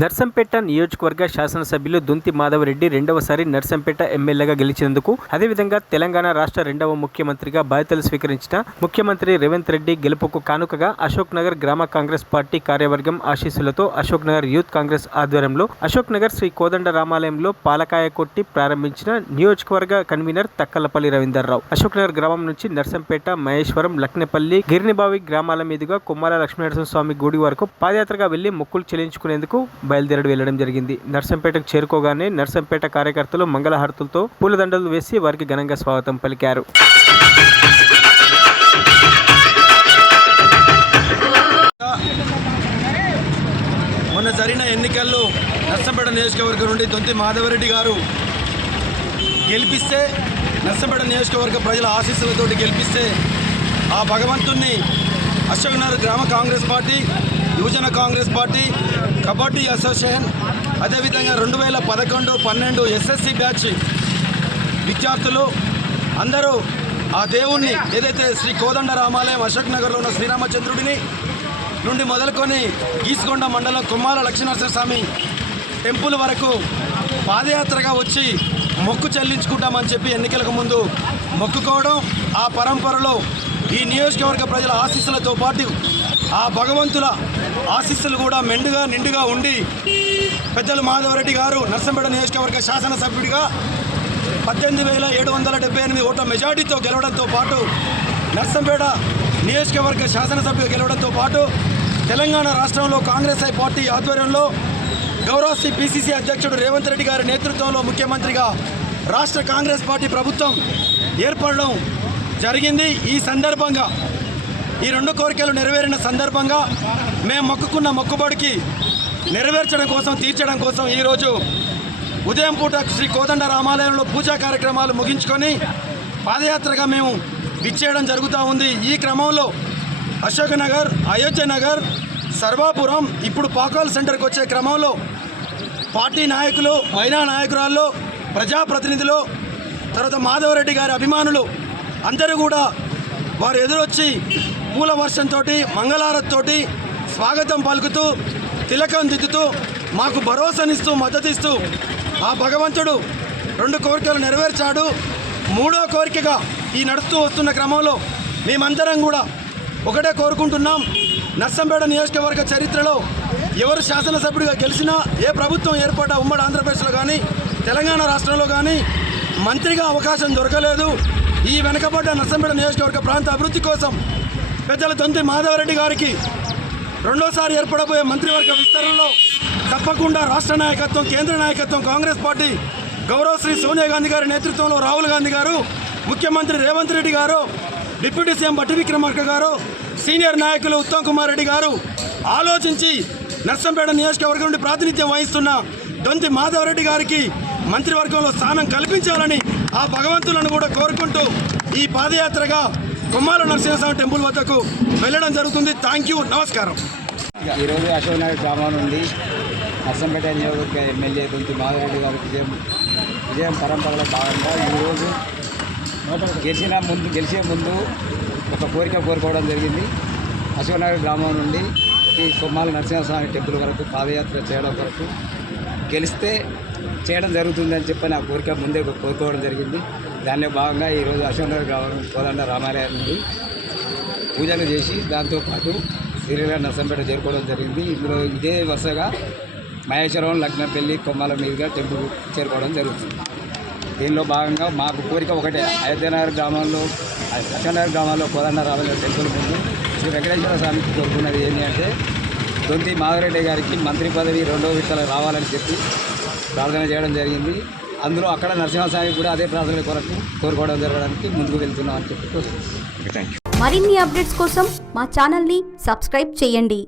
నర్సంపేట నియోజకవర్గ శాసనసభ్యులు దొంతి మాధవరెడ్డి రెండవసారి నర్సంపేట ఎమ్మెల్యేగా గెలిచినందుకు, అదేవిధంగా తెలంగాణ రాష్ట్ర రెండవ ముఖ్యమంత్రిగా బాధ్యతలు స్వీకరించిన ముఖ్యమంత్రి రేవంత్ రెడ్డి గెలుపుకు కానుకగా అశోక్ నగర్ గ్రామ కాంగ్రెస్ పార్టీ కార్యవర్గం ఆశీస్సులతో అశోక్ నగర్ యూత్ కాంగ్రెస్ ఆధ్వర్యంలో అశోక్ నగర్ శ్రీ కోదండ రామాలయంలో పాలకాయ కొట్టి ప్రారంభించిన నియోజకవర్గ కన్వీనర్ తక్కలపల్లి రవీందర్రావు అశోక్ నగర్ గ్రామం నుంచి నర్సంపేట, మహేశ్వరం, లక్నెపల్లి, గిరినిబావి గ్రామాల మీదుగా కొమ్మాల లక్ష్మీనరసింహ స్వామి గుడి వరకు పాదయాత్రగా వెళ్లి మొక్కులు చెల్లించుకునేందుకు బయలుదేరి వెళ్లడం జరిగింది. నర్సంపేటకు చేరుకోగానే నర్సంపేట కార్యకర్తలు మంగళహారతులతో పూలదండలు వేసి వారికి ఘనంగా స్వాగతం పలికారు. మొన్న జరిగిన ఎన్నికల్లో నర్సంపేట నియోజకవర్గం నుండి దొంతి మాధవరెడ్డి గారు గెలిపిస్తే, నర్సంపేట నియోజకవర్గ ప్రజల ఆశీస్సులతోటి గెలిపిస్తే ఆ భగవంతుణ్ణి అశోక్ నగర్ గ్రామ కాంగ్రెస్ పార్టీ, యువజన కాంగ్రెస్ పార్టీ, కబడ్డీ అసోసియేషన్, అదేవిధంగా 2011-12 ఎస్ఎస్సి బ్యాచ్ విద్యార్థులు అందరూ ఆ దేవుణ్ణి ఏదైతే శ్రీ కోదండ రామాలయం అశోక్ నగర్లో ఉన్న శ్రీరామచంద్రుడిని నుండి మొదలుకొని గీసుకొండ మండలం కొమ్మాల లక్ష్మీనరసింహ స్వామి టెంపుల్ వరకు పాదయాత్రగా వచ్చి మొక్కు చెల్లించుకుంటామని చెప్పి ఎన్నికలకు ముందు మొక్కుకోవడం, ఆ పరంపరలో ఈ నియోజకవర్గ ప్రజల ఆశీస్సులతో పాటు ఆ భగవంతుల ఆశీస్సులు కూడా మెండుగా నిండుగా ఉండి పెద్దలు మాధవరెడ్డి గారు నర్సంపేట నియోజకవర్గ శాసనసభ్యుడిగా 18,778 ఓట్ల మెజార్టీతో గెలవడంతో పాటు నర్సంపేట నియోజకవర్గ శాసనసభ్యులు గెలవడంతో పాటు తెలంగాణ రాష్ట్రంలో కాంగ్రెస్ పార్టీ ఆధ్వర్యంలో గౌరవ పిసిసి అధ్యక్షుడు రేవంత్ రెడ్డి గారి నేతృత్వంలో ముఖ్యమంత్రిగా రాష్ట్ర కాంగ్రెస్ పార్టీ ప్రభుత్వం ఏర్పడడం జరిగింది. ఈ సందర్భంగా ఈ రెండు కోరికలు నెరవేరిన సందర్భంగా మేము మొక్కుకున్న మొక్కుబడికి నెరవేర్చడం కోసం, తీర్చడం కోసం ఈరోజు ఉదయం పూట శ్రీ కోదండ రామాలయంలో పూజా కార్యక్రమాలు ముగించుకొని పాదయాత్రగా మేము విచ్చేయడం జరుగుతూ ఉంది. ఈ క్రమంలో అశోక్ నగర్, అయోధ్య నగర్, సర్వాపురం, ఇప్పుడు పాకాల్ సెంటర్కి వచ్చే క్రమంలో పార్టీ నాయకులు, మహిళా నాయకురాళ్ళు, ప్రజాప్రతినిధులు, తర్వాత మాధవరెడ్డి గారి అభిమానులు అందరూ కూడా వారు ఎదురొచ్చి పూల వర్షంతో, మంగళారతితోటి స్వాగతం పలుకుతూ, తిలకం దిద్దుతూ, మాకు భరోసానిస్తూ, మద్దతిస్తూ ఆ భగవంతుడు రెండు కోరికలు నెరవేర్చాడు. మూడో కోరికగా ఈ నడుస్తూ వస్తున్న క్రమంలో మేమందరం కూడా ఒకటే కోరుకుంటున్నాం. నర్సంపేట నియోజకవర్గ చరిత్రలో ఎవరు శాసనసభ్యుడిగా గెలిచినా, ఏ ప్రభుత్వం ఏర్పడ్డ ఉమ్మడి ఆంధ్రప్రదేశ్లో కానీ తెలంగాణ రాష్ట్రంలో కానీ మంత్రిగా అవకాశం దొరకలేదు. ఈ వెనుకబడ్డ నర్సంపేట నియోజకవర్గ ప్రాంత అభివృద్ధి కోసం పెద్దల దొంతి మాధవరెడ్డి గారికి రెండోసారి ఏర్పడబోయే మంత్రివర్గ విస్తరణలో తప్పకుండా రాష్ట్ర నాయకత్వం, కేంద్ర నాయకత్వం, కాంగ్రెస్ పార్టీ గౌరవ శ్రీ సోనియా గాంధీ గారి నేతృత్వంలో రాహుల్ గాంధీ గారు, ముఖ్యమంత్రి రేవంత్ రెడ్డి గారు, డిప్యూటీ సీఎం బట్టి విక్రమార్క గారు, సీనియర్ నాయకులు ఉత్తమ్ కుమార్ రెడ్డి గారు ఆలోచించి నర్సంపేట నియోజకవర్గం నుండి ప్రాతినిధ్యం వహిస్తున్న దొంతి మాధవరెడ్డి గారికి మంత్రివర్గంలో స్థానం కల్పించాలని ఆ భగవంతులను కూడా కోరుకుంటూ ఈ పాదయాత్రగా కొమ్మాల నరసింహస్వామి టెంపుల్ వద్దకు వెళ్ళడం జరుగుతుంది. థ్యాంక్ యూ, నమస్కారం. ఈరోజు అశోక్ నగర్ గ్రామం నుండి నర్సంపేట నియోజకవర్గ ఎమ్మెల్యే దొంతి మాధవరెడ్డి గారి విజయం పరంపరలో భాగంగా ఈరోజు గెలిచే ముందు ఒక కోరిక కోరుకోవడం జరిగింది. అశోక్ నగర్ గ్రామం నుండి ఈ కొమ్మాల నరసింహస్వామి టెంపుల్ వరకు పాదయాత్ర చేయడం వరకు గెలిస్తే చేయడం జరుగుతుందని చెప్పని ఆ కోరిక ముందే కోరుకోవడం జరిగింది. దానిలో భాగంగా ఈరోజు అశోక్ నగర్ గ్రామం కోదండ రామాలయం నుండి పూజలు చేసి దాంతోపాటు శ్రీరంగ నర్సంపేట చేరుకోవడం జరిగింది. ఇందులో ఇదే వరుసగా మహేశ్వరం, లగ్నపల్లి, కొమ్మాల మీదుగా టెంపుల్ చేరుకోవడం జరుగుతుంది. దీనిలో భాగంగా మాకు కోరిక ఒకటే, అయోధ్య నగర్ గ్రామంలో, అశోక్ నగర్ గ్రామంలో కోదండ రామాలయం టెంపుల్ ముందు శ్రీ వెంకటేశ్వర స్వామికి కోరుకున్నది ఏంటి అంటే దొంతి మాధవరెడ్డి గారికి మంత్రి పదవి రెండవ విడతలో రావాలని చెప్పి ప్రార్థన చేయడం జరిగింది. అందులో అక్కడ నరసింహస్వామి కూడా అదే ప్రార్థన కొరకు కోరుకోవడం జరగడానికి ముందుకు వెళ్తున్నాం అని చెప్పి. మరిన్ని అప్డేట్స్ కోసం మా ఛానల్ని సబ్స్క్రైబ్ చేయండి.